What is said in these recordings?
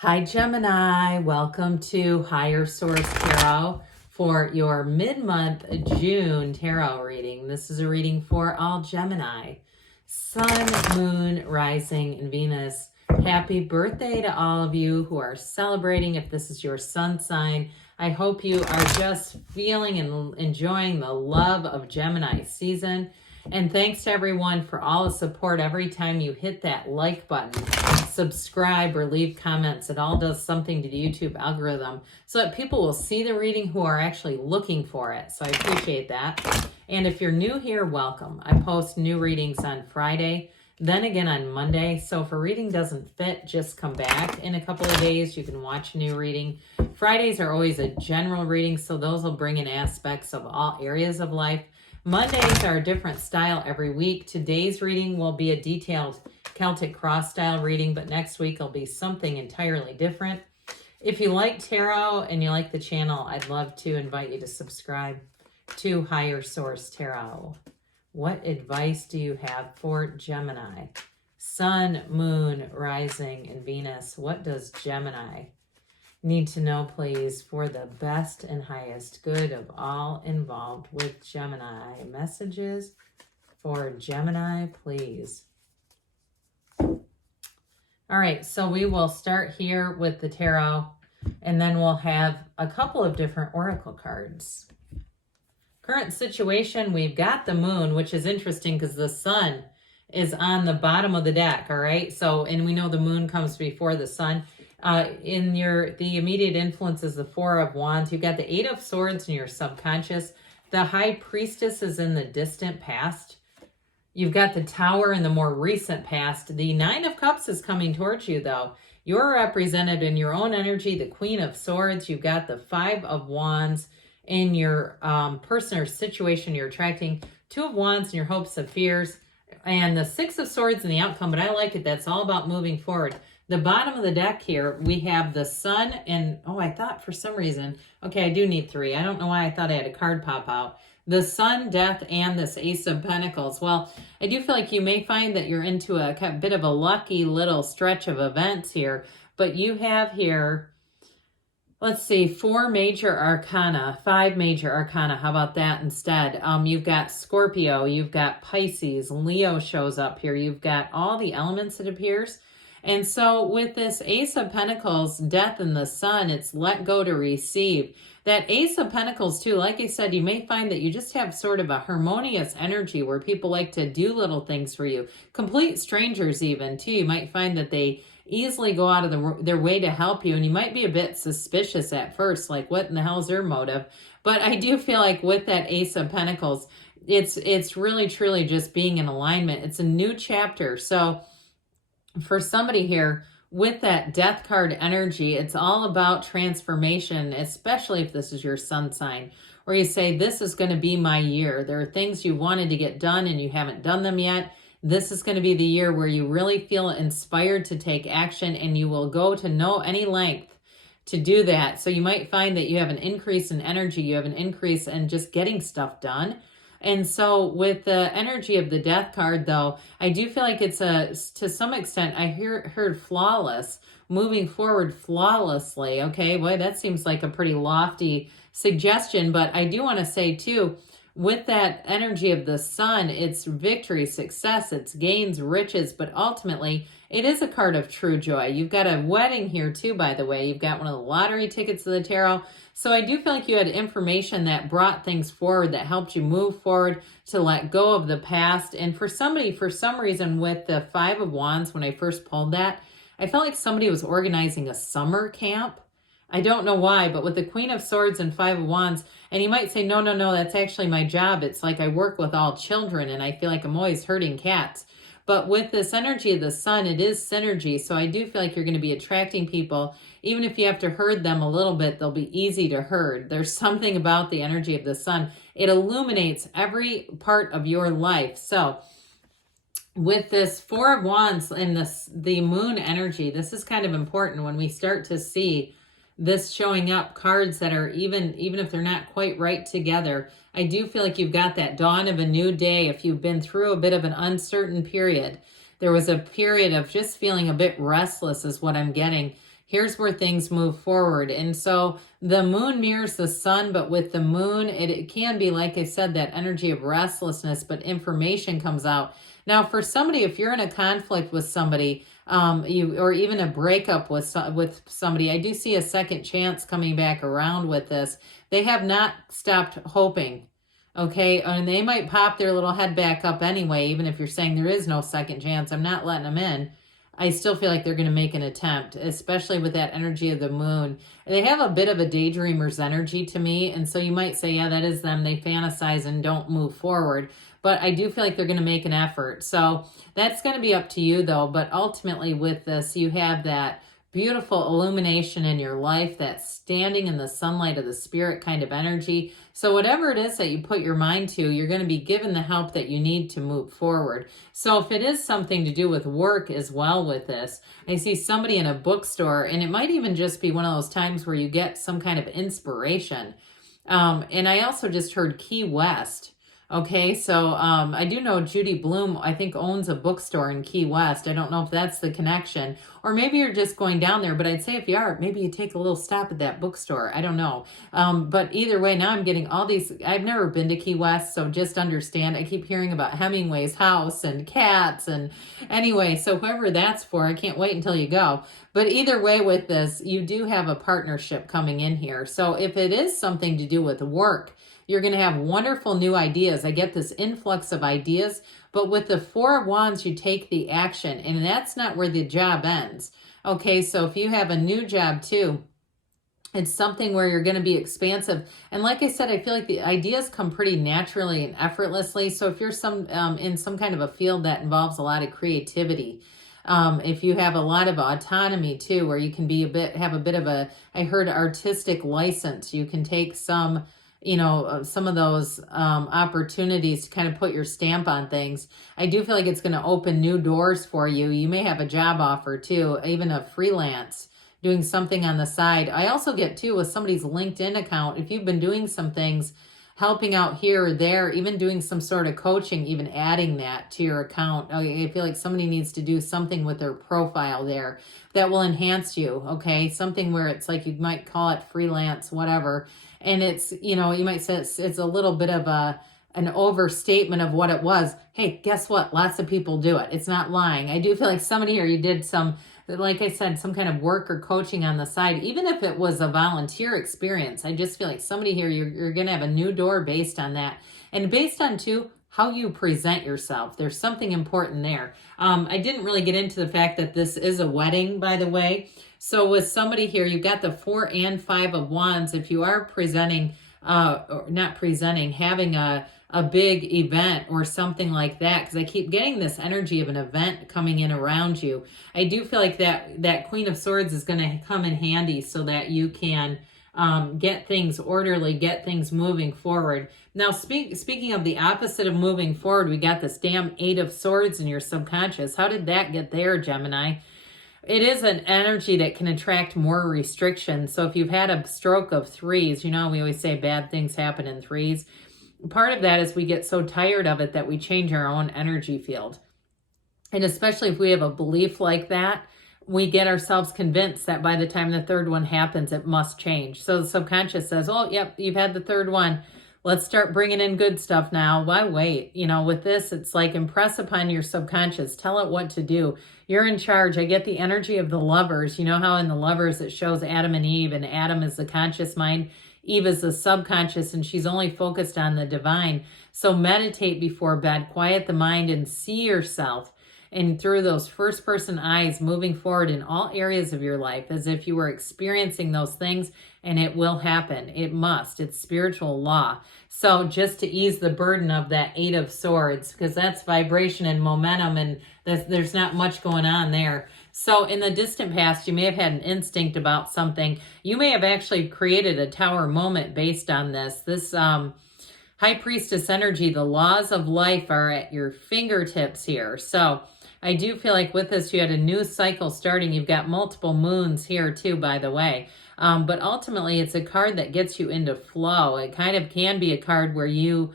Hi, Gemini. Welcome to Higher Source Tarot for your mid-month June tarot reading. This is a reading for all Gemini. Sun, Moon, Rising, and Venus. Happy birthday to all of you who are celebrating. If this is your sun sign, I hope you are just feeling and enjoying the love of Gemini season. And thanks to everyone for all the support. Every time you hit that like button, subscribe, or leave comments, it all does something to the YouTube algorithm so that people will see the reading who are actually looking for it. So I appreciate that. And if you're new here, welcome. I post new readings on Friday, then again on Monday. So if a reading doesn't fit, just come back in a couple of days. You can watch a new reading. Fridays are always a general reading, so those will bring in aspects of all areas of life. Mondays are a different style every week. Today's reading will be a detailed Celtic cross style reading, but next week will be something entirely different. If you like tarot and you like the channel, I'd love to invite you to subscribe to Higher Source Tarot. What advice do you have for Gemini? Sun, Moon, Rising, and Venus. What does Gemini need to know, please, for the best and highest good of all involved with Gemini? Messages for Gemini, please. All right, so we will start here with the tarot, and then we'll have a couple of different oracle cards. Current situation, we've got the moon, which is interesting because the sun is on the bottom of the deck, all right? So, and we know the moon comes before the sun. The immediate influence is the Four of Wands. You've got the Eight of Swords in your subconscious. The High Priestess is in the distant past. You've got the Tower in the more recent past. The Nine of Cups is coming towards you, though. You're represented in your own energy, the Queen of Swords. You've got the Five of Wands in your person or situation you're attracting. Two of Wands in your hopes and fears. And the Six of Swords in the outcome, but I like it. That's all about moving forward. The bottom of the deck here, we have the Sun and, oh, I thought for some reason, okay, I do need three. I don't know why I thought I had a card pop out. The Sun, Death, and this Ace of Pentacles. Well, I do feel like you may find that you're into a bit of a lucky little stretch of events here, but you have here, let's see, 4 major arcana, 5 major arcana. How about that instead? You've got Scorpio, you've got Pisces, Leo shows up here. You've got all the elements, it appears. And so with this Ace of Pentacles, Death, and the Sun, it's let go to receive. That Ace of Pentacles too, like I said, you may find that you just have sort of a harmonious energy where people like to do little things for you. Complete strangers even too. You might find that they easily go out of their way to help you, and you might be a bit suspicious at first, like what in the hell is their motive? But I do feel like with that Ace of Pentacles, it's really truly just being in alignment. It's a new chapter. So for somebody here with that Death card energy, it's all about transformation, especially if this is your sun sign, where you say, this is going to be my year. There are things you wanted to get done and you haven't done them yet. This is going to be the year where you really feel inspired to take action, and you will go to no any length to do that. So you might find that you have an increase in energy. You have an increase in just getting stuff done. And so with the energy of the Death card, though, I do feel like it's to some extent, I heard flawless, moving forward flawlessly. Okay, boy, that seems like a pretty lofty suggestion. But I do want to say, too, with that energy of the Sun, it's victory, success, it's gains, riches, but ultimately it is a card of true joy. You've got a wedding here too, by the way. You've got one of the lottery tickets of the tarot. So I do feel like you had information that brought things forward, that helped you move forward, to let go of the past. And for somebody, for some reason, with the Five of Wands, when I first pulled that, I felt like somebody was organizing a summer camp. I don't know why, but with the Queen of Swords and Five of Wands, and you might say, no, that's actually my job. It's like I work with all children, and I feel like I'm always herding cats. But with this energy of the Sun, it is synergy. So I do feel like you're going to be attracting people. Even if you have to herd them a little bit, they'll be easy to herd. There's something about the energy of the Sun. It illuminates every part of your life. So with this Four of Wands and the Moon energy, this is kind of important when we start to see this showing up, cards that are even if they're not quite right together. I do feel like you've got that dawn of a new day. If you've been through a bit of an uncertain period, there was a period of just feeling a bit restless is what I'm getting. here's where things move forward. And so the moon mirrors the sun, but with the moon, it can be, like I said, that energy of restlessness, but information comes out. Now, for somebody, if you're in a conflict with somebody, or even a breakup with somebody, I do see a second chance coming back around with this. They have not stopped hoping. Okay, and they might pop their little head back up anyway, even if you're saying there is no second chance. I'm not letting them in. I still feel like they're going to make an attempt, especially with that energy of the moon. They have a bit of a daydreamer's energy to me, and so you might say, yeah, that is them. They fantasize and don't move forward, but I do feel like they're going to make an effort. So that's going to be up to you, though, but ultimately with this, you have that beautiful illumination in your life, that standing in the sunlight of the spirit kind of energy. So whatever it is that you put your mind to, you're going to be given the help that you need to move forward. So if it is something to do with work as well with this, I see somebody in a bookstore, and it might even just be one of those times where you get some kind of inspiration. And I also just heard Key West. Okay, so I do know Judy Bloom, I think, owns a bookstore in Key West. I don't know if that's the connection, or maybe you're just going down there, but I'd say if you are, maybe you take a little stop at that bookstore. I don't know. But either way, now I'm getting all these. I've never been to Key West, so just understand, I keep hearing about Hemingway's house and cats, and anyway, so whoever that's for, I can't wait until you go. But either way with this, you do have a partnership coming in here. So if it is something to do with work, you're going to have wonderful new ideas. I get this influx of ideas, but with the Four of Wands, you take the action, and that's not where the job ends. Okay, so if you have a new job too, it's something where you're going to be expansive. And like I said, I feel like the ideas come pretty naturally and effortlessly. So if you're in some kind of a field that involves a lot of creativity, if you have a lot of autonomy too, where you can have a bit of a, I heard, artistic license, you can take some of those opportunities to kind of put your stamp on things. I do feel like it's going to open new doors for you. You may have a job offer too, even a freelance, doing something on the side. I also get too with somebody's LinkedIn account, if you've been doing some things, helping out here or there, even doing some sort of coaching, even adding that to your account. I feel like somebody needs to do something with their profile there that will enhance you, okay? Something where it's like, you might call it freelance, whatever. And it's, you might say it's a little bit of an overstatement of what it was. Hey, guess what? Lots of people do it. It's not lying. I do feel like somebody here, you did some, like I said, some kind of work or coaching on the side, even if it was a volunteer experience. I just feel like somebody here, you're going to have a new door based on that. And based on too, how you present yourself. There's something important there. I didn't really get into the fact that this is a wedding, by the way. So with somebody here, you've got the 4 and 5 of Wands. If you are presenting, or not presenting, having a big event or something like that, because I keep getting this energy of an event coming in around you. I do feel like that Queen of Swords is going to come in handy so that you can get things orderly, get things moving forward. Now, speaking of the opposite of moving forward, we got this damn 8 of Swords in your subconscious. How did that get there, Gemini? It is an energy that can attract more restrictions. So if you've had a stroke of 3s, we always say bad things happen in 3s. Part of that is we get so tired of it that we change our own energy field. And especially if we have a belief like that, we get ourselves convinced that by the time the 3rd one happens, it must change. So the subconscious says, oh, yep, you've had the 3rd one. Let's start bringing in good stuff now. Why wait? With this, it's like impress upon your subconscious. Tell it what to do. You're in charge. I get the energy of the Lovers. You know how in the Lovers it shows Adam and Eve, and Adam is the conscious mind, Eve is the subconscious, and she's only focused on the divine. So meditate before bed, quiet the mind, and see yourself. And through those first-person eyes, moving forward in all areas of your life, as if you were experiencing those things, and it will happen. It must. It's spiritual law. So just to ease the burden of that 8 of Swords, because that's vibration and momentum, and there's not much going on there. So in the distant past, you may have had an instinct about something. You may have actually created a tower moment based on this. This High Priestess energy, the laws of life are at your fingertips here. So I do feel like with this, you had a new cycle starting. You've got multiple moons here too, by the way. But ultimately, it's a card that gets you into flow. It kind of can be a card where you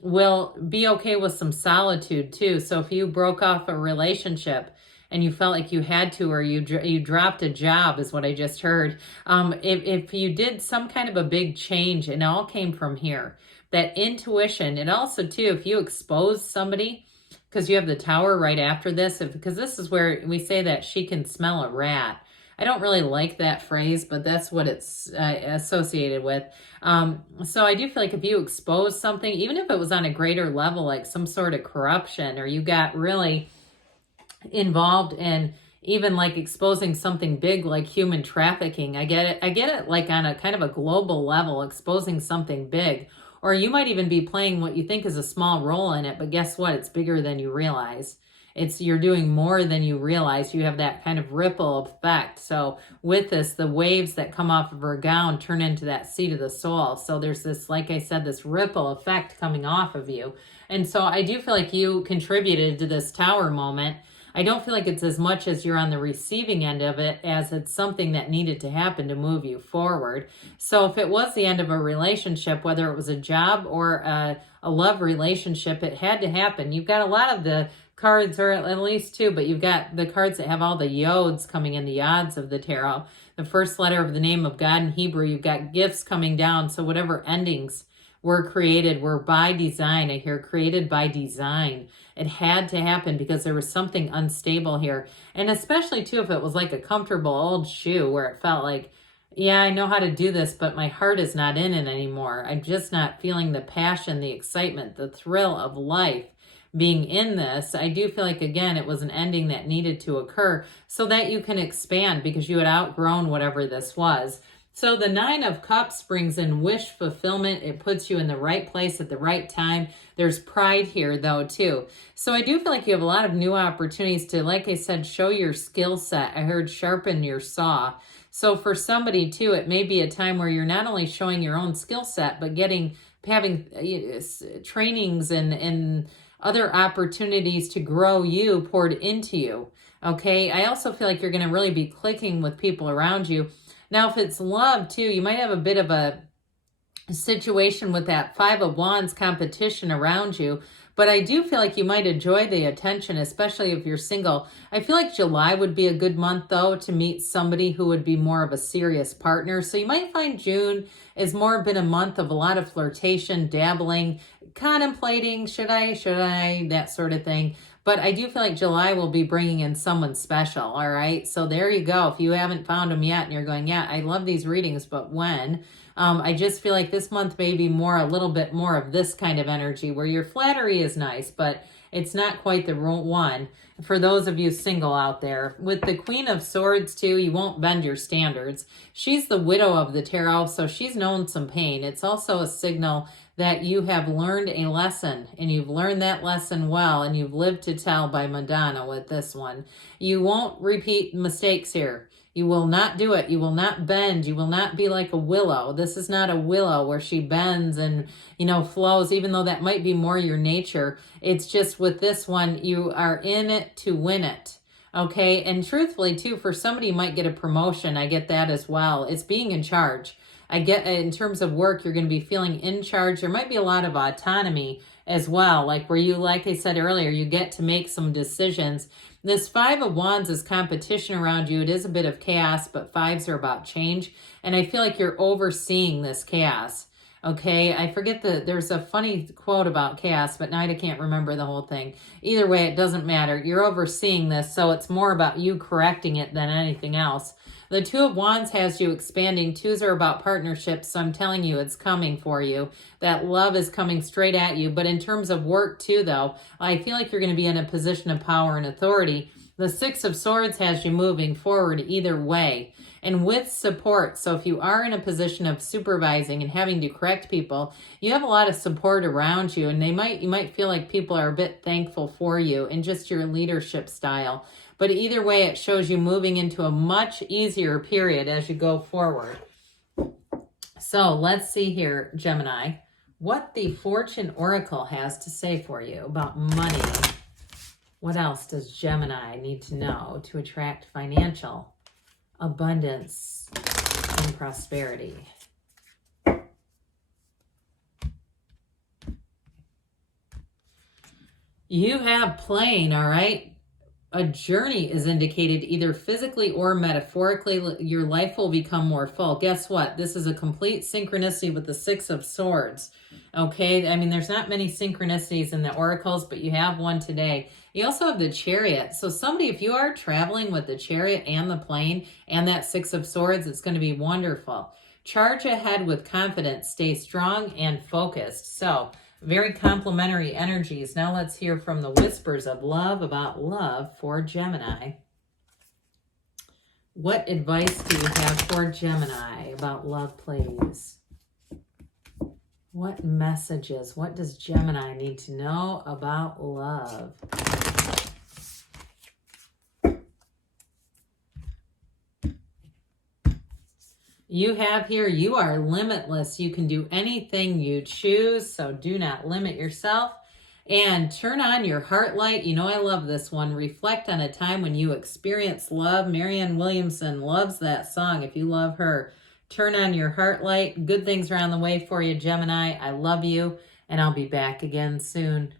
will be okay with some solitude too. So if you broke off a relationship and you felt like you had to, or you dropped a job is what I just heard. If you did some kind of a big change, and it all came from here, that intuition. And also too, if you expose somebody, because you have the Tower right after this, because this is where we say that she can smell a rat. I don't really like that phrase, but that's what it's associated with. So I do feel like if you expose something, even if it was on a greater level, like some sort of corruption, or you got really involved in even like exposing something big like human trafficking. I get it. I get it like on a kind of a global level, exposing something big. Or you might even be playing what you think is a small role in it, but guess what? It's bigger than you realize. You're doing more than you realize. You have that kind of ripple effect. So with this, the waves that come off of her gown turn into that seat of the soul. So there's this, like I said, this ripple effect coming off of you. And so I do feel like you contributed to this Tower moment. I don't feel like it's as much as you're on the receiving end of it as it's something that needed to happen to move you forward. So if it was the end of a relationship, whether it was a job or a love relationship, it had to happen. You've got a lot of the cards, or at least two, but you've got the cards that have all the yods coming in, the odds of the tarot. The first letter of the name of God in Hebrew, you've got gifts coming down. So whatever endings were created were by design. I hear created by design. It had to happen because there was something unstable here. And especially too, if it was like a comfortable old shoe where it felt like, yeah, I know how to do this, but my heart is not in it anymore. I'm just not feeling the passion, the excitement, the thrill of life being in this. I do feel like, again, it was an ending that needed to occur so that you can expand because you had outgrown whatever this was. So the Nine of Cups brings in wish fulfillment. It puts you in the right place at the right time. There's pride here, though, too. So I do feel like you have a lot of new opportunities to, like I said, show your skill set. I heard sharpen your saw. So for somebody, too, it may be a time where you're not only showing your own skill set, but having trainings and other opportunities to grow you poured into you. Okay, I also feel like you're going to really be clicking with people around you. Now, if it's love, too, you might have a bit of a situation with that Five of Wands competition around you. But I do feel like you might enjoy the attention, especially if you're single. I feel like July would be a good month, though, to meet somebody who would be more of a serious partner. So you might find June is more been a month of a lot of flirtation, dabbling, contemplating, should I, that sort of thing. But I do feel like July will be bringing in someone special, all right? So there you go. If you haven't found them yet and you're going, yeah, I love these readings, but when? I just feel like this month may be a little bit more of this kind of energy where your flattery is nice, but it's not quite the one for those of you single out there. With the Queen of Swords, too, you won't bend your standards. She's the widow of the tarot, so she's known some pain. It's also a signal that you have learned a lesson, and you've learned that lesson well, and you've lived to tell by Madonna with this one. You won't repeat mistakes here. You will not do it. You will not bend. You will not be like a willow. This is not a willow where she bends and, flows, even though that might be more your nature. It's just with this one, you are in it to win it. Okay. And truthfully, too, for somebody who might get a promotion, I get that as well. It's being in charge. I get in terms of work, you're going to be feeling in charge. There might be a lot of autonomy as well, like where you, like I said earlier, you get to make some decisions. This Five of Wands is competition around you. It is a bit of chaos, but fives are about change. And I feel like you're overseeing this chaos. Okay, I forget there's a funny quote about chaos, but now I can't remember the whole thing. Either way, it doesn't matter. You're overseeing this, so it's more about you correcting it than anything else. The Two of Wands has you expanding. Twos are about partnerships, so I'm telling you it's coming for you. That love is coming straight at you. But in terms of work too, though, I feel like you're going to be in a position of power and authority. The Six of Swords has you moving forward either way. And with support, so if you are in a position of supervising and having to correct people, you have a lot of support around you, and you might feel like people are a bit thankful for you and just your leadership style. But either way, it shows you moving into a much easier period as you go forward. So let's see here, Gemini, what the Fortune Oracle has to say for you about money. What else does Gemini need to know to attract financial abundance and prosperity? You have plain, all right? a journey is indicated, either physically or metaphorically. Your life will become more full. Guess what? This is a complete synchronicity with the Six of Swords. Okay, I mean, there's not many synchronicities in the oracles, but you have one today. You also have the Chariot. So somebody, if you are traveling with the Chariot and the plane and that Six of Swords, it's going to be wonderful. Charge ahead with confidence. Stay strong and focused. So very complementary energies. Now let's hear from the whispers of love about love for Gemini. What advice do you have for Gemini about love, please? What messages? What does Gemini need to know about love? You have here, you are limitless. You can do anything you choose, so do not limit yourself. And turn on your heart light. You know I love this one. Reflect on a time when you experienced love. Marianne Williamson loves that song. If you love her, turn on your heart light. Good things are on the way for you, Gemini. I love you, and I'll be back again soon.